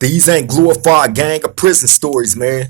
These ain't glorified gang or prison stories, man.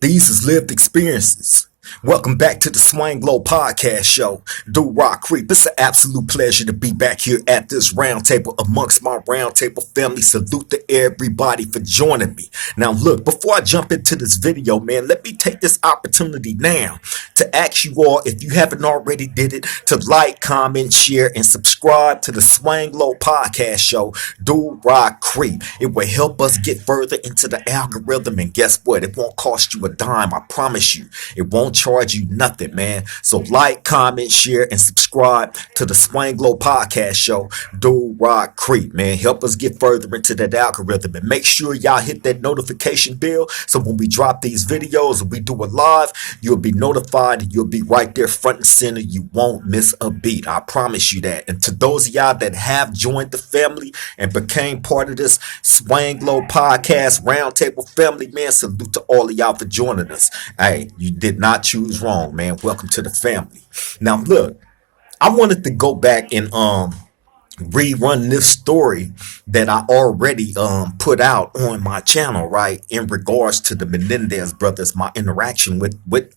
These is lived experiences. Welcome back to the Swang Low Podcast Show. Do Rock Creep. It's an absolute pleasure to be back here at this roundtable amongst my roundtable family. Salute to everybody for joining me. Now, look, before I jump into this video, man, let me take this opportunity now to ask you all, if you haven't already did it, to like, comment, share, and subscribe to the Swang Low Podcast Show. Do Rock Creep. It will help us get further into the algorithm, and guess what? It won't cost you a dime. I promise you. It won't charge you nothing, man. So like, comment, share, and subscribe to the Swanglow Podcast Show. Do Rock Creep, man. Help us get further into that algorithm, and make sure y'all hit that notification bell so when we drop these videos and we do it live, you'll be notified and you'll be right there front and center. You won't miss a beat. I promise you that. And to those of y'all that have joined the family and became part of this Swanglow Podcast Roundtable family, man, salute to all of y'all for joining us. Hey, you did not choose wrong, man. Welcome to the family. Now, look, I wanted to go back and rerun this story that I already put out on my channel, right? In regards to the Menendez brothers, my interaction with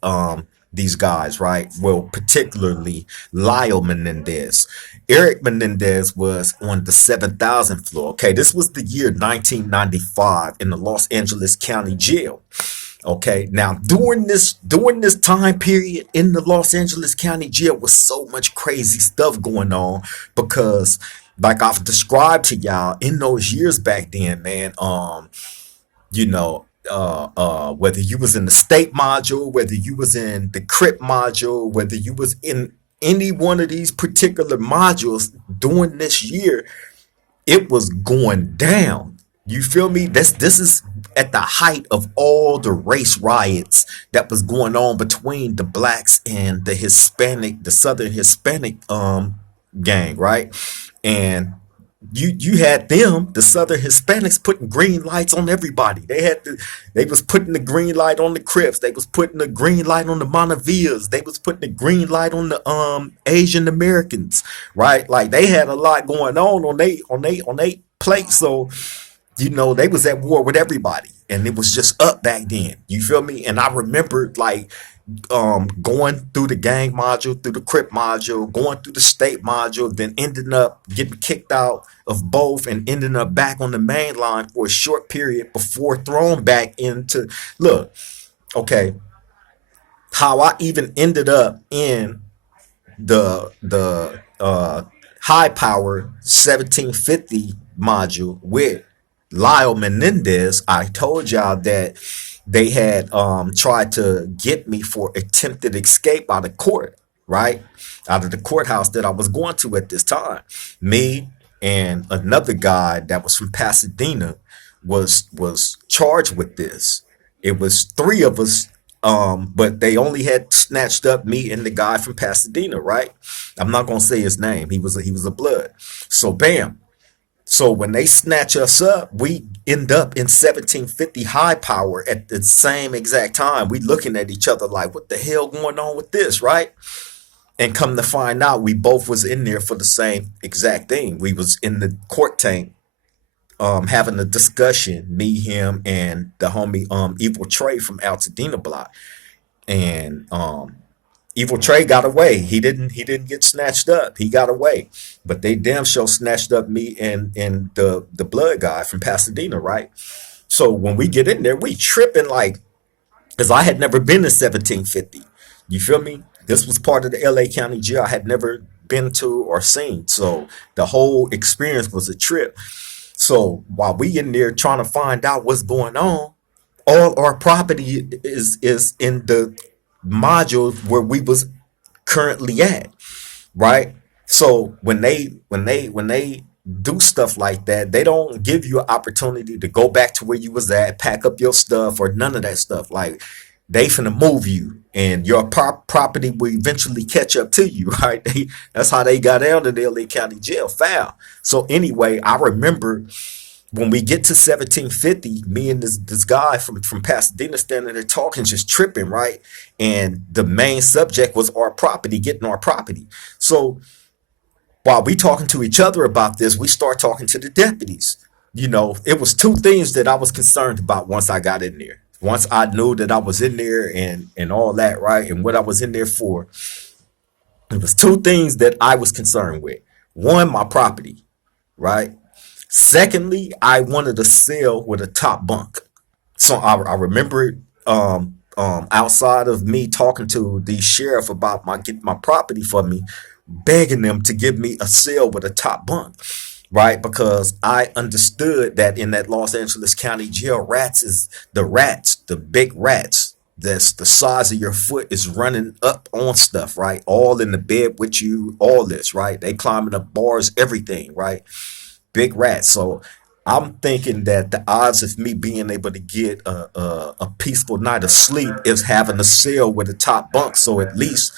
these guys, right? Well, particularly Lyle Menendez. Eric Menendez was on the 7,000 floor. Okay, this was the year 1995 in the Los Angeles County Jail. Okay, now during this time period in the Los Angeles County Jail was so much crazy stuff going on because, like I've described to y'all in those years back then, man, you know, whether you was in the state module, whether you was in the Crip module, whether you was in any one of these particular modules during this year, it was going down. You feel me? This is at the height of all the race riots that was going on between the blacks and the Southern Hispanic gang, right? And you had them, the Southern Hispanics, putting green lights on everybody. They was putting the green light on the Crips. They was putting the green light on the Monavillas. They was putting the green light on the Asian Americans, right? Like they had a lot going on they plate. So they was at war with everybody, and it was just up back then. You feel me? And I remember like going through the gang module, through the Crip module, going through the state module, then ending up getting kicked out of both and ending up back on the main line for a short period before thrown back into look, okay, how I even ended up in the high power 1750 module with Lyle Menendez. I told y'all that they had tried to get me for attempted escape out of court, right? Out of the courthouse that I was going to at this time. Me and another guy that was from Pasadena was charged with this. It was three of us, but they only had snatched up me and the guy from Pasadena, right? I'm not gonna say his name. He was a blood. So bam. So when they snatch us up, we end up in 1750 high power at the same exact time. We looking at each other like, what the hell going on with this, right? And come to find out, we both was in there for the same exact thing. We was in the court tank, having a discussion, me, him, and the homie Evil Trey from Altadena Block. And Evil Trey got away. He didn't get snatched up. He got away. But they damn sure snatched up me and the blood guy from Pasadena, right? So when we get in there, we tripping like, because I had never been to 1750. You feel me? This was part of the LA County Jail I had never been to or seen. So the whole experience was a trip. So while we in there trying to find out what's going on, all our property is in the module where we was currently at, right? So when they do stuff like that, they don't give you an opportunity to go back to where you was at, pack up your stuff, or none of that stuff. Like they finna move you, and your property will eventually catch up to you, right? That's how they got out of the LA County Jail, foul. So anyway, I remember when we get to 1750, me and this guy from Pasadena standing there talking, just tripping, right? And the main subject was our property, getting our property. So while we talking to each other about this, we start talking to the deputies. it was two things that I was concerned about once I got in there. Once I knew that I was in there and all that, right? And what I was in there for, it was two things that I was concerned with. One, my property, right? Secondly, I wanted a cell with a top bunk. So I remember outside of me talking to the sheriff about my getting my property for me, begging them to give me a cell with a top bunk, right? Because I understood that in that Los Angeles County jail, rats, the big rats. That's the size of your foot is running up on stuff, right? All in the bed with you, all this, right? They climbing up bars, everything, right? Big rats. So I'm thinking that the odds of me being able to get a peaceful night of sleep is having a cell with a top bunk. So at least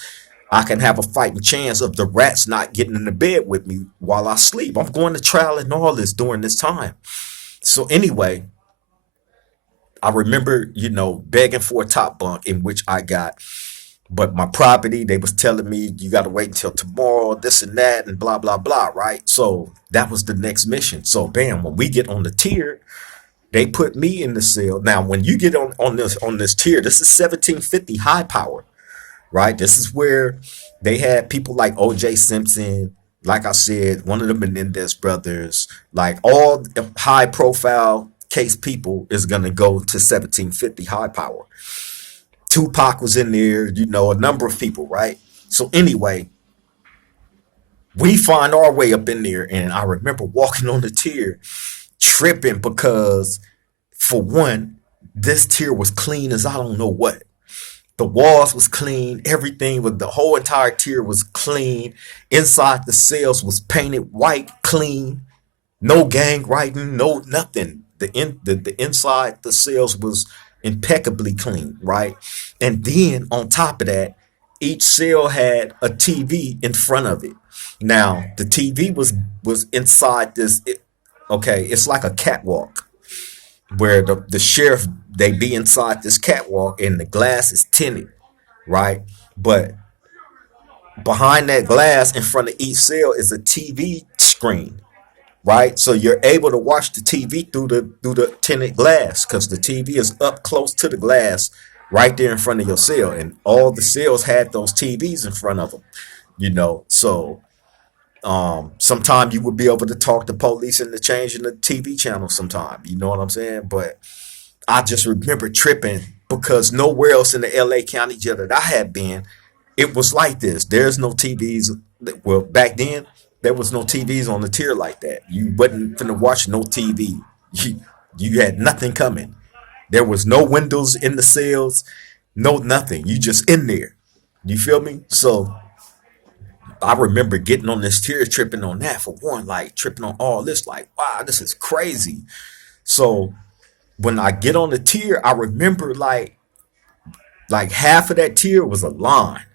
I can have a fighting chance of the rats not getting in the bed with me while I sleep. I'm going to trial and all this during this time. So anyway, I remember, begging for a top bunk in which I got. But my property, they was telling me you got to wait until tomorrow, this and that, and blah blah blah, right? So that was the next mission. So bam, when we get on the tier, they put me in the cell. Now, when you get on this tier, this is 1750 high power, right? This is where they had people like O.J. Simpson, like I said, one of the Menendez brothers, like all the high profile case people is gonna go to 1750 high power. Tupac was in there, a number of people, right? So anyway, we find our way up in there, and I remember walking on the tier, tripping because, for one, this tier was clean as I don't know what. The walls was clean, everything with the whole entire tier was clean. Inside the cells was painted white, clean, no gang writing, no nothing. The inside the cells was impeccably clean, right? And then on top of that, each cell had a TV in front of it. Now the TV was inside this. Okay, it's like a catwalk where the sheriff, they be inside this catwalk and the glass is tinted, right? But behind that glass in front of each cell is a TV screen, right? So you're able to watch the TV through the tinted glass because the TV is up close to the glass right there in front of your cell, and all the cells had those TVs in front of them. So sometime you would be able to talk to police into changing the TV channel sometime. You know what I'm saying? But I just remember tripping because nowhere else in the LA County jail that I had been, it was like this. There's no TVs. Well, back then, there was no TVs on the tier like that. You wasn't finna watch no TV. You had nothing coming. There was no windows in the cells, no nothing. You just in there. You feel me? So I remember getting on this tier, tripping on that for one, like tripping on all this, like, wow, this is crazy. So when I get on the tier, I remember like half of that tier was a line.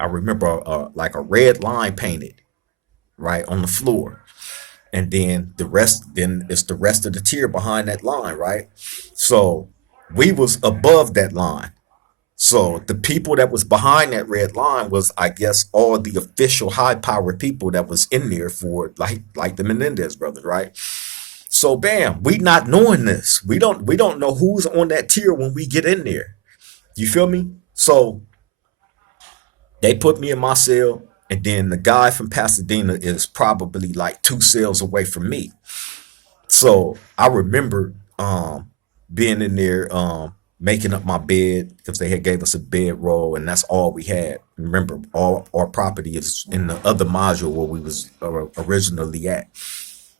I remember like a red line painted right on the floor, and then it's the rest of the tier behind that line, right? So we was above that line. So the people that was behind that red line was, I guess, all the official high powered people that was in there for like the Menendez brothers, right? So bam, we not knowing this. We don't know who's on that tier when we get in there. You feel me? So they put me in my cell, and then the guy from Pasadena is probably like two cells away from me. So I remember being in there making up my bed because they had gave us a bed roll, and that's all we had. Remember, all our property is in the other module where we was originally at.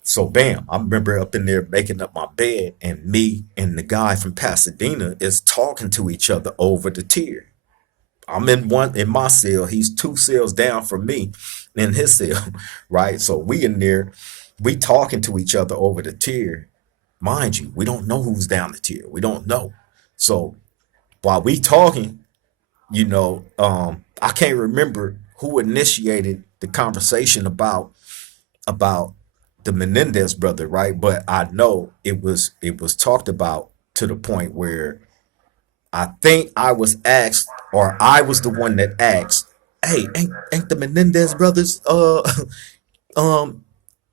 So bam, I remember up in there making up my bed, and me and the guy from Pasadena is talking to each other over the tier. I'm in my cell. He's two cells down from me in his cell, right? So we in there, we talking to each other over the tier. Mind you, we don't know who's down the tier. We don't know. So while we talking, I can't remember who initiated the conversation about the Menendez brother, right? But I know it was talked about to the point where I think I was asked, or I was the one that asked, "Hey, ain't the Menendez brothers um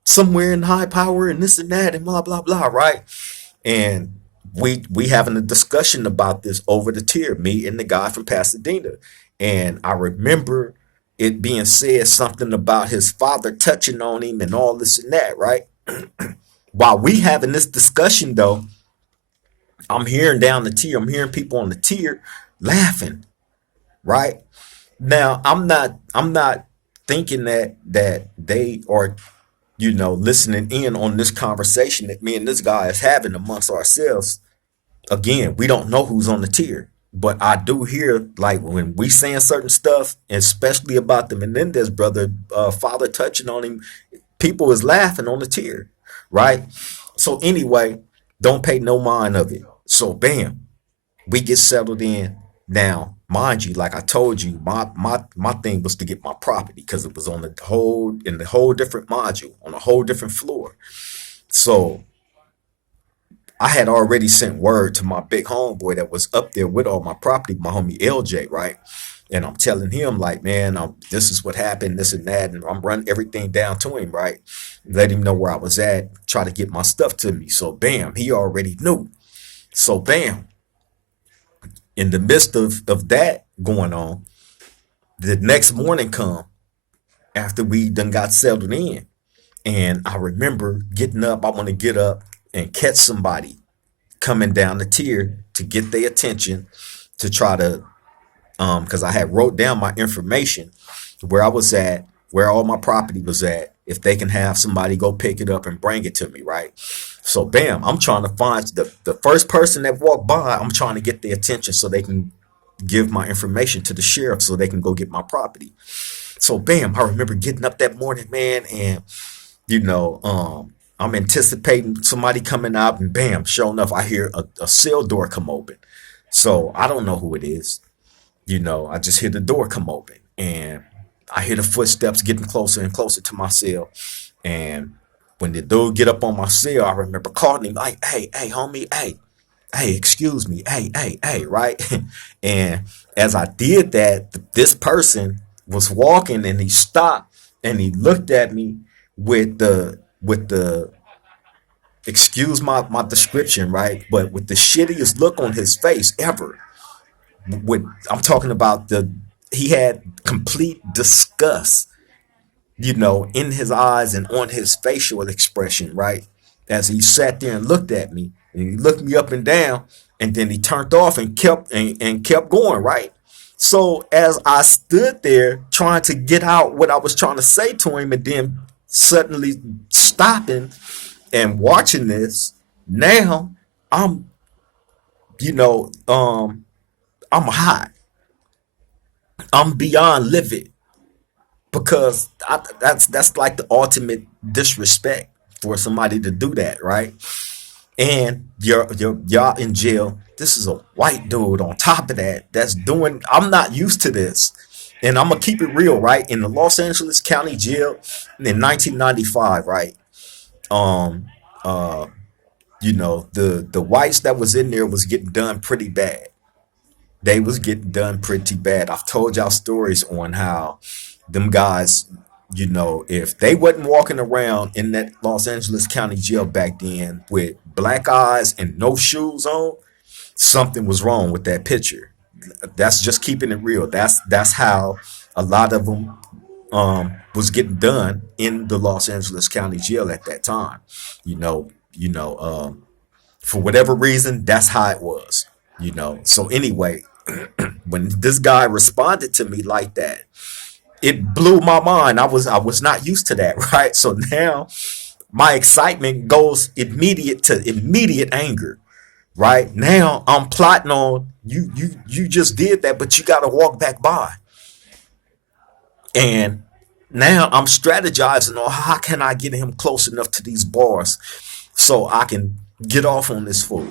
somewhere in high power and this and that and blah blah blah, right? And we having a discussion about this over the tier, me and the guy from Pasadena. And I remember it being said something about his father touching on him and all this and that, right? While we having this discussion though, I'm hearing down the tier, I'm hearing people on the tier laughing, right? Now I'm not thinking that they are, listening in on this conversation that me and this guy is having amongst ourselves. Again, we don't know who's on the tier, but I do hear like when we saying certain stuff, especially about the Menendez brother, father touching on him, people is laughing on the tier, right? So anyway, don't pay no mind of it. So bam, we get settled in. Now, mind you, like I told you, my thing was to get my property because it was on the whole in the whole different module on a whole different floor. So I had already sent word to my big homeboy that was up there with all my property, my homie LJ, right? And I'm telling him like, man, this is what happened, this and that, and I'm running everything down to him, right? Let him know where I was at, try to get my stuff to me. So bam, he already knew. So bam, in the midst of that going on, the next morning come after we done got settled in. And I remember getting up, I want to get up and catch somebody coming down the tier to get their attention to try to because I had wrote down my information, where I was at, where all my property was at, if they can have somebody go pick it up and bring it to me, right? So bam, I'm trying to find the first person that walked by, I'm trying to get their attention so they can give my information to the sheriff so they can go get my property. So bam, I remember getting up that morning, man, and I'm anticipating somebody coming out, and bam, sure enough, I hear a cell door come open. So I don't know who it is. I just hear the door come open, and I hear the footsteps getting closer and closer to my cell. And when the dude get up on my cell, I remember calling him like, hey, homie, hey, excuse me, hey, right? And as I did that, this person was walking, and he stopped and he looked at me with the excuse my description, right? But with the shittiest look on his face ever. With I'm talking about he had complete disgust, in his eyes and on his facial expression, right? As he sat there and looked at me, and he looked me up and down, and then he turned off and kept going, right? So as I stood there trying to get out what I was trying to say to him, and then suddenly stopping and watching this, now I'm, you know, I'm hot. I'm beyond livid because that's like the ultimate disrespect for somebody to do that, right? And y'all in jail. This is a white dude on top of that that's doing. I'm not used to this, and I'm gonna keep it real, right? In the Los Angeles County Jail in 1995, right? Um, uh, the whites that was in there was getting done pretty bad. They was getting done pretty bad. I've told y'all stories on how them guys, if they wasn't walking around in that Los Angeles County jail back then with black eyes and no shoes on, something was wrong with that picture. That's just keeping it real. That's how a lot of them was getting done in the Los Angeles County jail at that time. You know, for whatever reason, that's how it was. So anyway, when this guy responded to me like that, it blew my mind. I was not used to that, right? So now my excitement goes immediate to immediate anger. Right now, I'm plotting on you just did that, but you got to walk back by. And now I'm strategizing on how can I get him close enough to these bars so I can get off on this fool.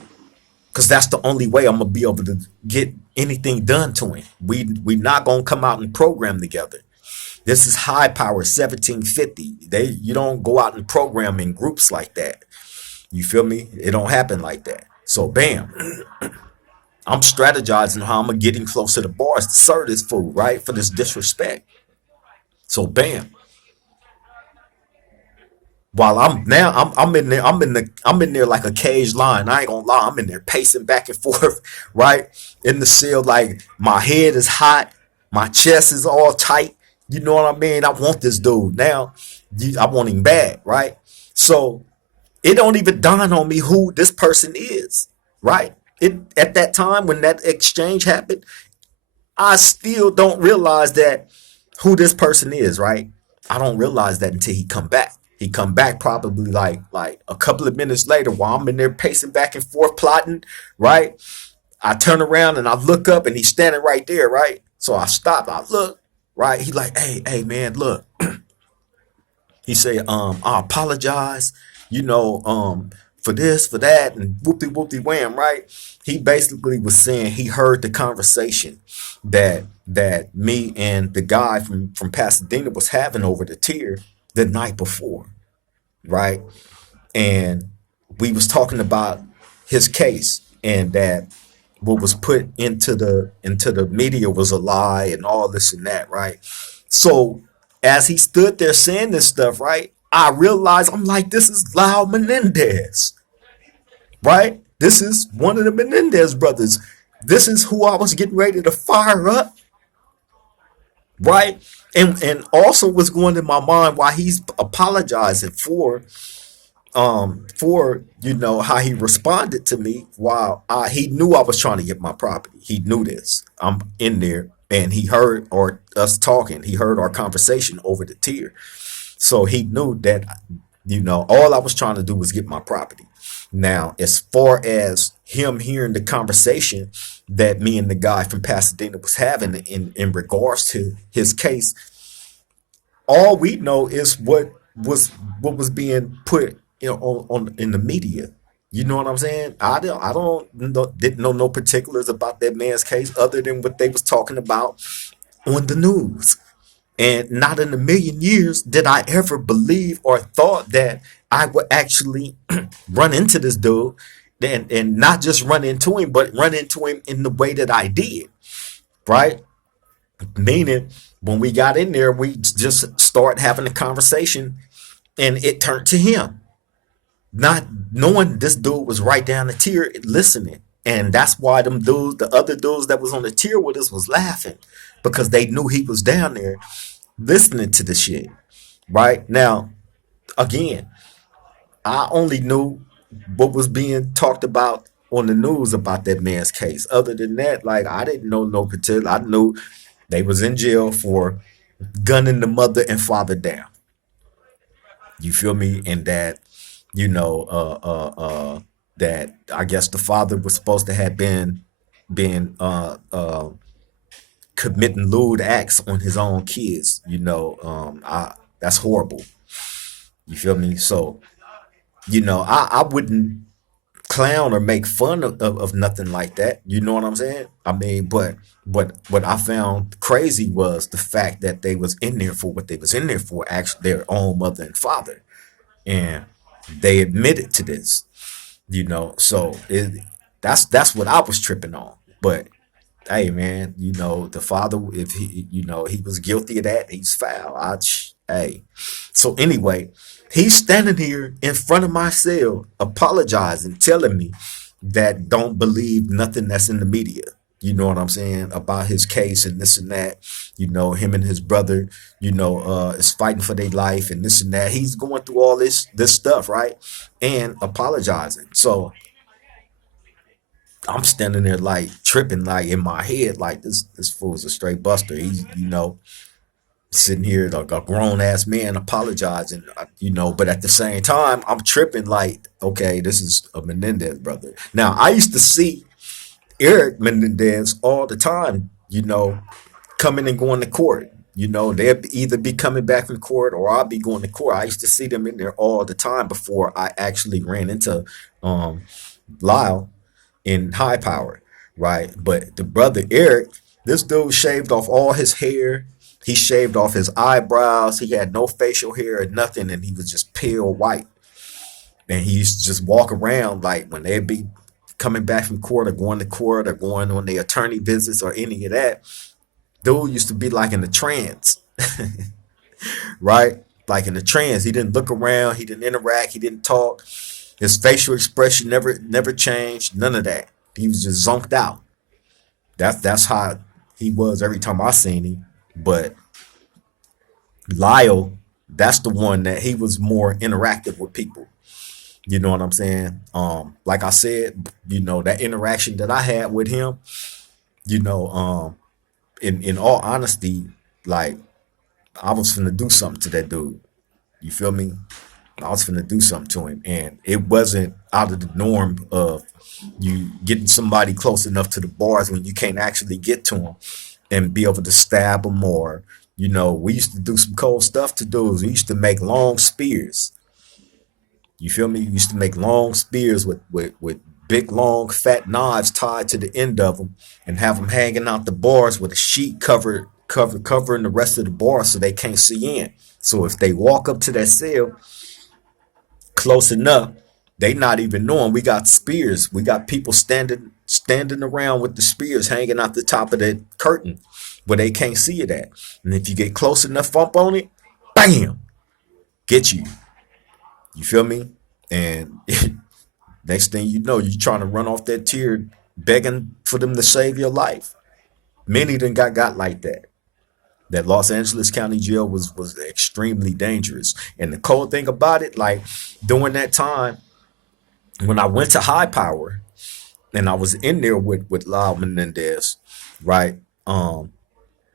Because that's the only way I'm gonna be able to get anything done to him. We not gonna come out and program together. This is high power 1750. You don't go out and program in groups like that. You feel me? It don't happen like that. So bam, I'm strategizing how I'm gonna get him close to the bars to serve this fool, right? For this disrespect. So bam, While I'm in there, I'm in there like a caged lion. I ain't gonna lie, I'm in there pacing back and forth, right? In the cell, like my head is hot, my chest is all tight. You know what I mean? I want this dude. Now, I want him bad, right? So it don't even dawn on me who this person is, right? It at that time when that exchange happened, I still don't realize that who this person is, right? I don't realize that until he come back. He come back probably like a couple of minutes later while I'm in there pacing back and forth plotting, right? I turn around and I look up and he's standing right there, right? So I stop, I look, right? He like, hey man, look, he said, I apologize, for this, for that, and whoopty whoopty wham, right? He basically was saying he heard the conversation that me and the guy from Pasadena was having over the tier the night before, right? And we was talking about his case and that what was put into the media was a lie and all this and that, right? So as he stood there saying this stuff, right, I realized I'm like, this is Lyle Menendez, right? This is one of the Menendez brothers. This is who I was getting ready to fire up, right? And also what's going in my mind while he's apologizing for how he responded to me while he knew I was trying to get my property. He knew this. I'm in there and he heard or us talking. He heard our conversation over the tier. So he knew that all I was trying to do was get my property. Now, as far as him hearing the conversation that me and the guy from Pasadena was having in regards to his case, all we know is what was being put on in the media. You know what I'm saying? Didn't know no particulars about that man's case other than what they was talking about on the news. And not in a million years did I ever believe or thought that I would actually run into this dude and not just run into him, but run into him in the way that I did, right? Meaning, when we got in there, we just start having a conversation and it turned to him. Not knowing this dude was right down the tier listening. And that's why them dudes, the other dudes that was on the tier with us was laughing because they knew he was down there listening to the shit. Right? Now, again, I only knew what was being talked about on the news about that man's case. Other than that, like I didn't know no particular. I knew they was in jail for gunning the mother and father down. You feel me? And that, you know, that I guess the father was supposed to have been committing lewd acts on his own kids. I that's horrible. You feel me? So, I wouldn't clown or make fun of nothing like that. You know what I'm saying? I mean, but what I found crazy was the fact that they was in there for what they was in there for, actually their own mother and father, and they admitted to this. So that's what I was tripping on. But hey, man, the father, if he was guilty of that, he's foul. Hey. So anyway, he's standing here in front of my cell, apologizing, telling me that don't believe nothing that's in the media. You know what I'm saying about his case and this and that. Him and his brother, is fighting for their life and this and that. He's going through all this stuff, right? And apologizing. So I'm standing there like tripping, like in my head, like this fool's a straight buster. He's sitting here like a grown ass man apologizing, but at the same time I'm tripping like, okay, this is a Menendez brother. Now I used to see Eric Menendez all the time, coming and going to court. They'd either be coming back from court or I'll be going to court. I used to see them in there all the time before I actually ran into Lyle in high power, right? But the brother Eric, this dude shaved off all his hair. He shaved off his eyebrows. He had no facial hair or nothing, and he was just pale white. And he used to just walk around like when they'd be coming back from court or going to court or going on their attorney visits or any of that. Dude used to be like in a trance, right? like in a trance. He didn't look around. He didn't interact. He didn't talk. His facial expression never changed. None of that. He was just zonked out. That's how he was every time I seen him. But Lyle, that's the one that he was more interactive with people. You know what I'm saying? Like I said, that interaction that I had with him, you know, in all honesty, like I was finna do something to that dude. You feel me? I was finna do something to him, and it wasn't out of the norm of you getting somebody close enough to the bars when you can't actually get to them and be able to stab them. Or we used to do some cold stuff to dudes. We used to make long spears. You feel me? We used to make long spears with big long fat knives tied to the end of them, and have them hanging out the bars with a sheet covering the rest of the bar so they can't see in. So if they walk up to that cell close enough, they not even knowing we got spears. We got people standing around with the spears hanging out the top of that curtain where they can't see it at. And if you get close enough up on it, bam, get you. You feel me? And next thing you know, you're trying to run off that tier, begging for them to save your life. Many of them got like that. That Los Angeles County Jail was extremely dangerous. And the cold thing about it, like during that time, when I went to High Power and I was in there with Lyle Menendez, right?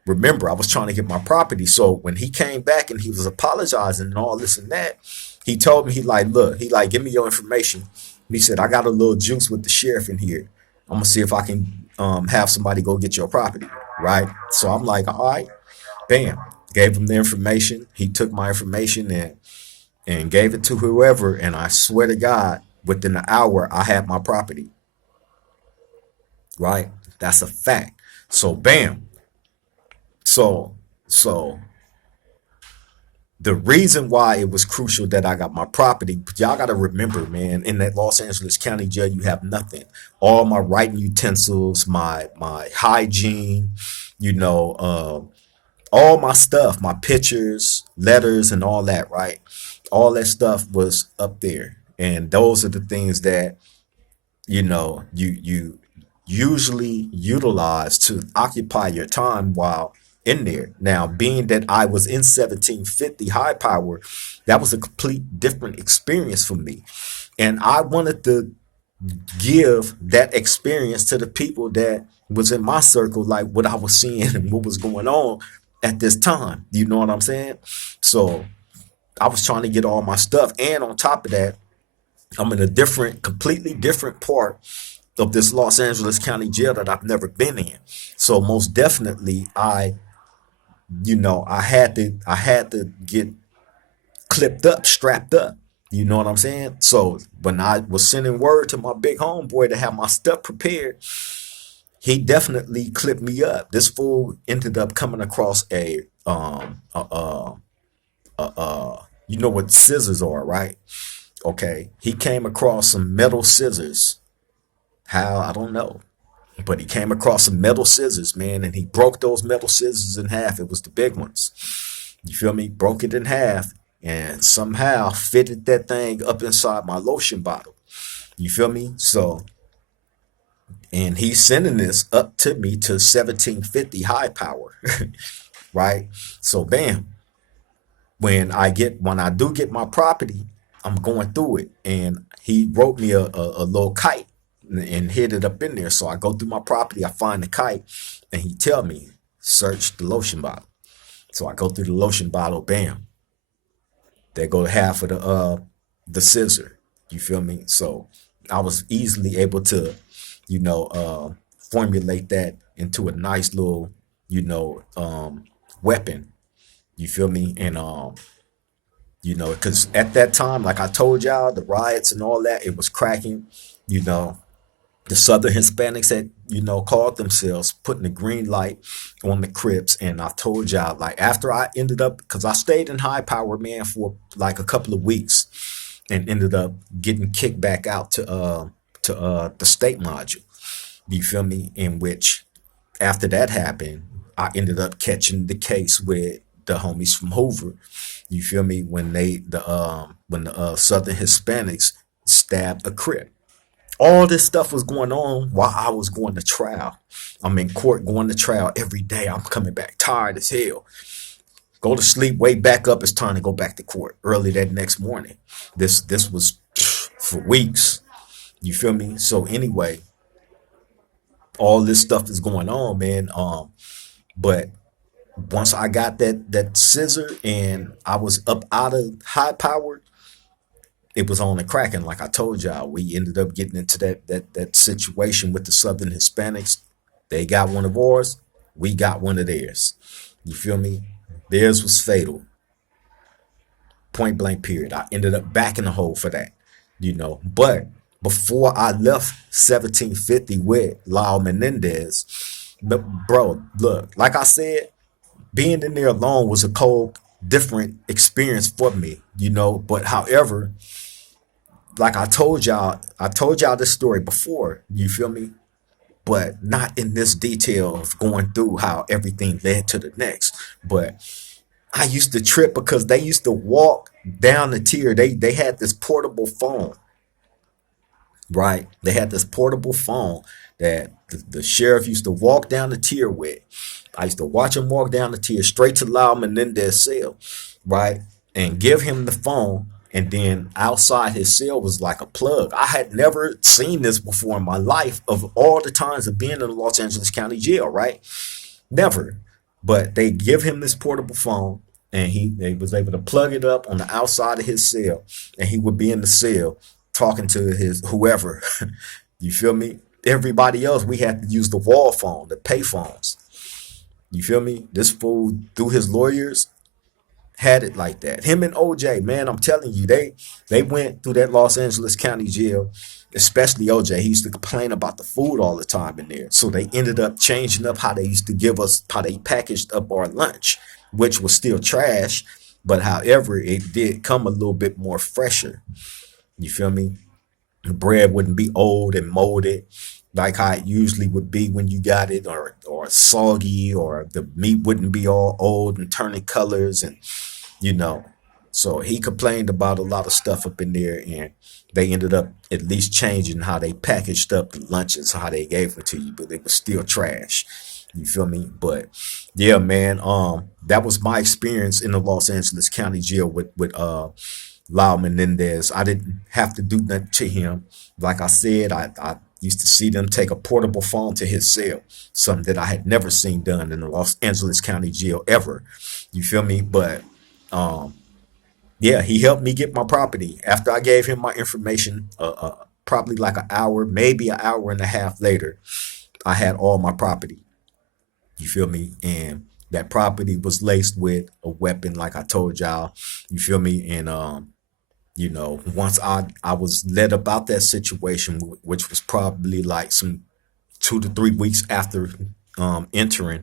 Remember, I was trying to get my property. So when he came back and he was apologizing and all this and that, he told me, look, give me your information. And he said, I got a little juice with the sheriff in here. I'm gonna see if I can have somebody go get your property, right? So I'm like, all right, bam. Gave him the information. He took my information and gave it to whoever. And I swear to God, within an hour, I had my property. Right? That's a fact. So bam. So the reason why it was crucial that I got my property, y'all got to remember, man, in that Los Angeles County Jail, you have nothing. All my writing utensils, my hygiene, all my stuff, my pictures, letters, and all that, right? All that stuff was up there. And those are the things that, you usually utilize to occupy your time while in there. Now, being that I was in 1750 High Power, that was a complete different experience for me. And I wanted to give that experience to the people that was in my circle, like what I was seeing and what was going on at this time. You know what I'm saying? So I was trying to get all my stuff. And on top of that, I'm in a completely different part of this Los Angeles County Jail that I've never been in. So most definitely I had to get clipped up, strapped up. You know what I'm saying? So when I was sending word to my big homeboy to have my stuff prepared, he definitely clipped me up. This fool ended up coming across you know what scissors are, right? Okay. He came across some metal scissors. How? I don't know. But he came across some metal scissors, man, and he broke those metal scissors in half. It was the big ones. You feel me? Broke it in half and somehow fitted that thing up inside my lotion bottle. You feel me? So, and he's sending this up to me to 1750 High Power, right? So, bam. When I do get my property, I'm going through it, and he wrote me a little kite and hid it up in there. So I go through my property, I find the kite, and he tell me, search the lotion bottle. So I go through the lotion bottle, bam. There go half of the scissor. You feel me? So I was easily able to, formulate that into a nice little, weapon. You feel me? And because at that time, like I told y'all, the riots and all that, it was cracking. The Southern Hispanics had, called themselves putting the green light on the Crips. And I told y'all, like, after I ended up, because I stayed in High Power, man, for like a couple of weeks and ended up getting kicked back out to the state module. You feel me? In which, after that happened, I ended up catching the case with the homies from Hoover. You feel me? When the Southern Hispanics stabbed a Crip. All this stuff was going on while I was going to trial. I'm in court going to trial every day. I'm coming back tired as hell. Go to sleep, wake back up. It's time to go back to court early that next morning. This was for weeks. You feel me? So anyway, all this stuff is going on, man. But once I got that scissor and I was up out of high powered, it was on the cracking. Like I told y'all, we ended up getting into that situation with the Southern Hispanics. They got one of ours, we got one of theirs. You feel me? Theirs was fatal, point blank. Period. I ended up back in the hole for that, But before I left 1750 with Lyle Menendez, but bro, look, like I said, being in there alone was a cold, different experience for me, But however, like I told y'all this story before, you feel me? But not in this detail of going through how everything led to the next. But I used to trip because they used to walk down the tier. They had this portable phone, right? They had this portable phone that the sheriff used to walk down the tier with. I used to watch him walk down the tier straight to Lyle Menendez's cell, right? And give him the phone. And then outside his cell was like a plug. I had never seen this before in my life of all the times of being in the Los Angeles County Jail, right? Never. But they give him this portable phone and they was able to plug it up on the outside of his cell. And he would be in the cell talking to his whoever. You feel me? Everybody else, we had to use the wall phone, the pay phones. You feel me? This fool, through his lawyers, had it like that. Him and OJ, man, I'm telling you, they went through that Los Angeles County Jail, especially OJ. He used to complain about the food all the time in there. So they ended up changing up how they used to give us, how they packaged up our lunch, which was still trash. But however, it did come a little bit more fresher. You feel me? The bread wouldn't be old and molded like how it usually would be when you got it, or soggy, or the meat wouldn't be all old and turning colors, and you know. So he complained about a lot of stuff up in there, and they ended up at least changing how they packaged up the lunches, how they gave them to you, but it was still trash. You feel me? But yeah, man, that was my experience in the Los Angeles County Jail with Lyle Menendez. I didn't have to do nothing to him. Like I said, I used to see them take a portable phone to his cell, something that I had never seen done in the Los Angeles County Jail ever. You feel me? But yeah, he helped me get my property after I gave him my information. Probably like an hour, maybe an hour and a half later, I had all my property. You feel me? And that property was laced with a weapon, like I told y'all. You feel me? And once I was led about that situation, which was probably like some 2 to 3 weeks after entering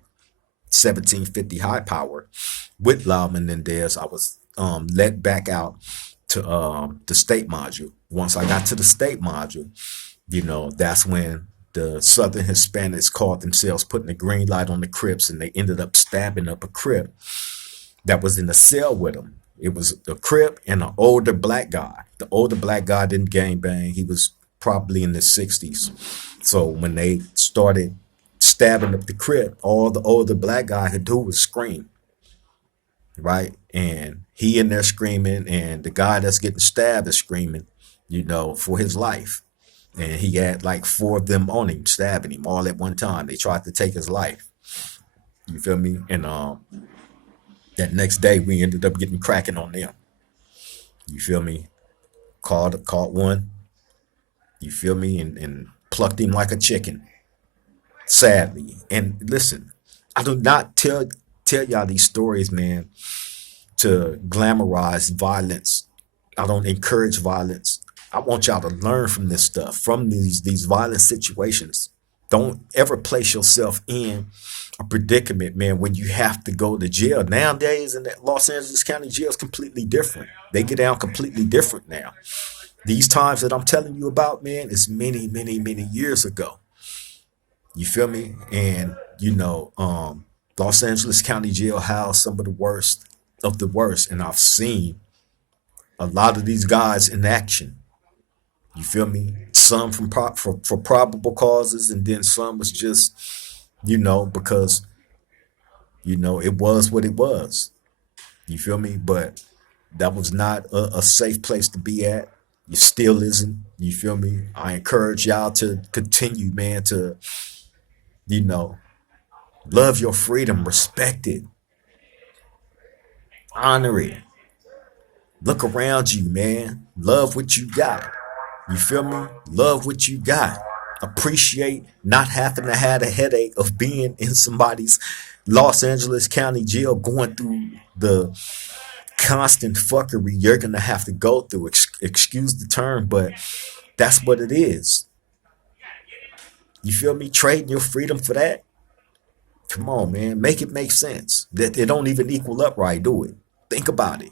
1750 high power with Lyle Menendez, I was let back out to the state module. Once I got to the state module, that's when the Southern Hispanics called themselves putting the green light on the Crips, and they ended up stabbing up a Crip that was in the cell with them. It was a Crip and an older black guy. The older black guy didn't gang bang. He was probably in his 60s. So when they started stabbing up the Crip, all the older black guy could do was scream, right? And he in there screaming, and the guy that's getting stabbed is screaming, for his life. And he had like 4 of them on him, stabbing him all at one time. They tried to take his life. You feel me? And that next day we ended up getting cracking on them. You feel me? Caught one. You feel me? And plucked him like a chicken. Sadly. And listen, I do not tell y'all these stories, man, to glamorize violence. I don't encourage violence. I want y'all to learn from this stuff, from these violent situations. Don't ever place yourself in a predicament, man, when you have to go to jail. Nowadays in that Los Angeles County Jail is completely different. They get down completely different now. These times that I'm telling you about, man, is many, many, many years ago. You feel me? And Los Angeles County Jail housed some of the worst of the worst, and I've seen a lot of these guys in action. You feel me? Some for probable causes, and then some was just, because it was what it was. You feel me? But that was not a safe place to be at. It still isn't. You feel me? I encourage y'all to continue, man, to, you know, love your freedom, respect it, honor it. Look around you, man. Love what you got. You feel me? Love what you got. Appreciate not having to have a headache of being in somebody's Los Angeles County jail going through the constant fuckery you're gonna have to go through. Excuse the term, but that's what it is. You feel me? Trading your freedom for that? Come on, man. Make it make sense. That it don't even equal up right, do it. Think about it.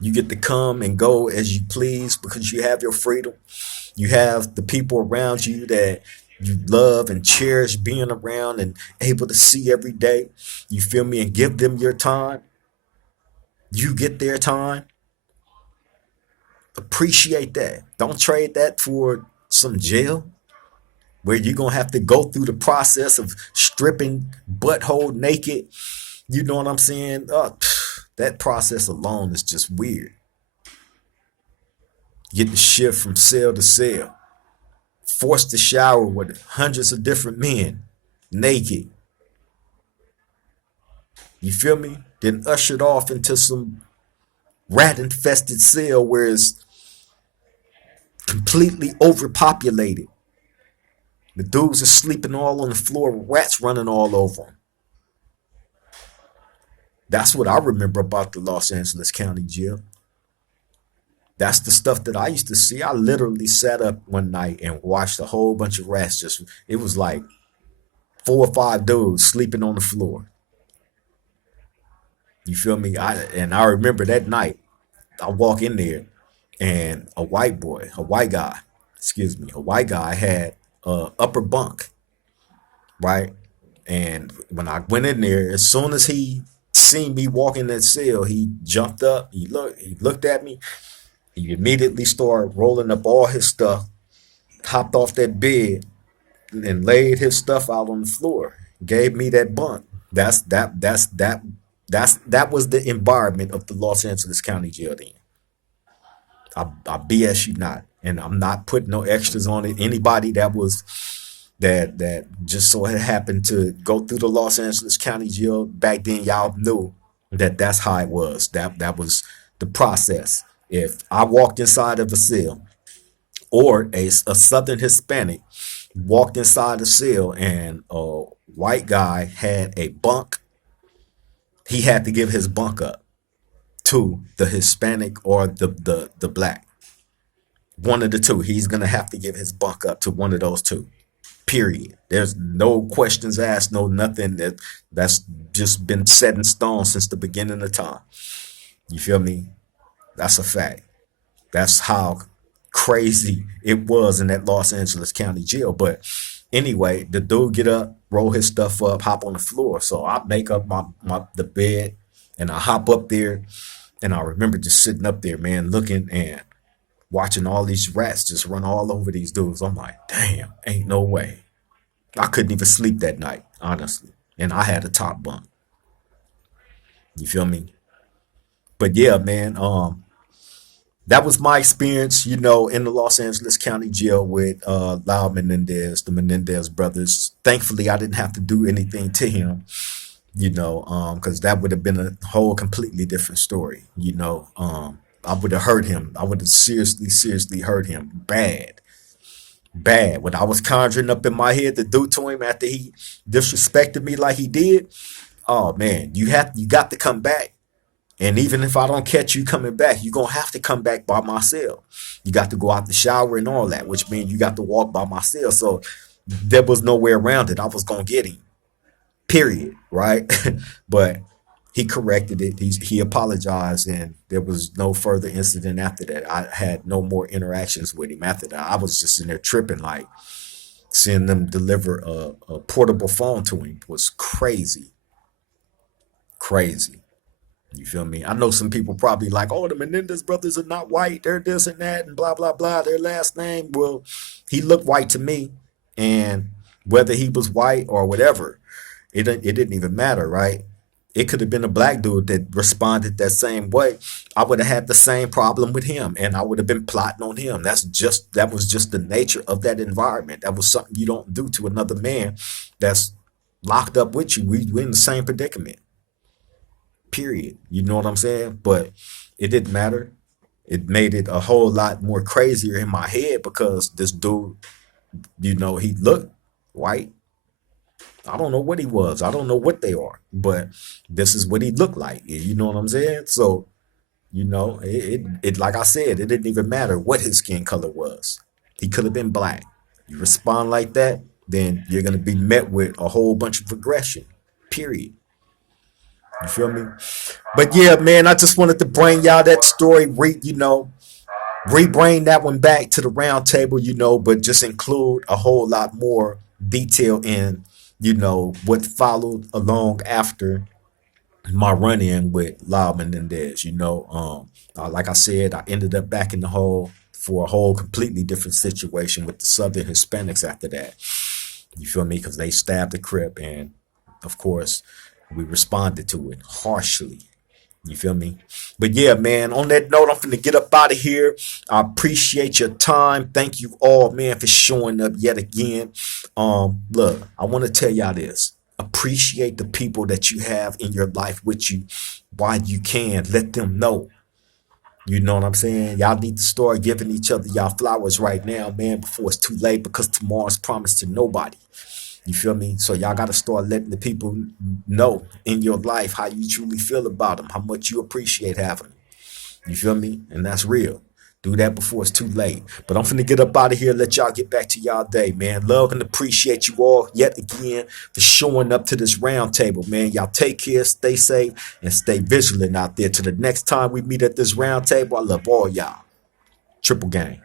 You get to come and go as you please because you have your freedom. You have the people around you that you love and cherish being around and able to see every day. You feel me? And give them your time. You get their time. Appreciate that. Don't trade that for some jail where you're going to have to go through the process of stripping butthole naked. You know what I'm saying? That process alone is just weird. Get the shift from cell to cell. Forced to shower with hundreds of different men, naked. You feel me? Then ushered off into some rat-infested cell where it's completely overpopulated. The dudes are sleeping all on the floor with rats running all over them. That's what I remember about the Los Angeles County Jail. That's the stuff that I used to see. I literally sat up one night and watched a whole bunch of rats. It was like 4 or 5 dudes sleeping on the floor. You feel me? I remember that night, I walk in there and a white guy had a upper bunk, right? And when I went in there, as soon as he seen me walk in that cell, he jumped up, he looked at me, he immediately started rolling up all his stuff, hopped off that bed, and laid his stuff out on the floor. Gave me that bunk. That was the environment of the Los Angeles County Jail then. I BS you not, and I'm not putting no extras on it. Anybody that just so it happened to go through the Los Angeles County Jail back then, y'all knew that that's how it was. That was the process. If I walked inside of a cell, or a Southern Hispanic walked inside the cell and a white guy had a bunk, he had to give his bunk up to the Hispanic or the black. One of the two. He's gonna have to give his bunk up to one of those two. Period. There's no questions asked, no nothing. That's just been set in stone since the beginning of time. You feel me? That's a fact. That's how crazy it was in that Los Angeles County Jail. But anyway, the dude get up, roll his stuff up, hop on the floor. So I make up the bed and I hop up there. And I remember just sitting up there, man, looking and watching all these rats just run all over these dudes. I'm like, damn, ain't no way. I couldn't even sleep that night, honestly. And I had a top bunk. You feel me? But yeah, man, that was my experience, in the Los Angeles County Jail with Lyle Menendez, the Menendez brothers. Thankfully, I didn't have to do anything to him, because that would have been a whole completely different story. I would have hurt him. I would have seriously, seriously hurt him bad. Bad. What I was conjuring up in my head to do to him after he disrespected me like he did. Oh man, you got to come back. And even if I don't catch you coming back, you're going to have to come back by my cell. You got to go out the shower and all that, which means you got to walk by my cell. So there was no way around it. I was going to get him, period, right? But he corrected it. He apologized, and there was no further incident after that. I had no more interactions with him after that. I was just in there tripping like, Seeing them deliver a portable phone to him was crazy. Crazy. You feel me? I know some people probably like, oh, the Menendez brothers are not white. They're this and that and blah, blah, blah. Their last name. Well, he looked white to me. And whether he was white or whatever, it didn't even matter, right? It could have been a black dude that responded that same way. I would have had the same problem with him, and I would have been plotting on him. That was just the nature of that environment. That was something you don't do to another man that's locked up with you. We're in the same predicament. Period. You know what I'm saying? But it didn't matter. It made it a whole lot more crazier in my head because this dude, he looked white. I don't know what he was. I don't know what they are, but this is what he looked like. You know what I'm saying? So, it like I said, it didn't even matter what his skin color was. He could have been black. You respond like that, then you're gonna be met with a whole bunch of aggression. Period. You feel me? But yeah, man, I just wanted to bring y'all that story, re-bring that one back to the round table, but just include a whole lot more detail in, what followed along after my run-in with Lyle Menendez. Like I said, I ended up back in the hole for a whole completely different situation with the Southern Hispanics after that. You feel me? Because they stabbed the Crip, and of course, we responded to it harshly. You feel me? But yeah, man, on that note, I'm finna get up out of here. I appreciate your time. Thank you all, man, for showing up yet again. Look, I want to tell y'all this. Appreciate the people that you have in your life with you while you can. Let them know. You know what I'm saying? Y'all need to start giving each other y'all flowers right now, man, before it's too late, because tomorrow's promised to nobody. You feel me? So y'all got to start letting the people know in your life how you truly feel about them, how much you appreciate having them. You feel me? And that's real. Do that before it's too late. But I'm finna get up out of here, let y'all get back to y'all day, man. Love and appreciate you all yet again for showing up to this round table, man. Y'all take care, stay safe, and stay vigilant out there. Till the next time we meet at this round table, I love all y'all. Triple gang.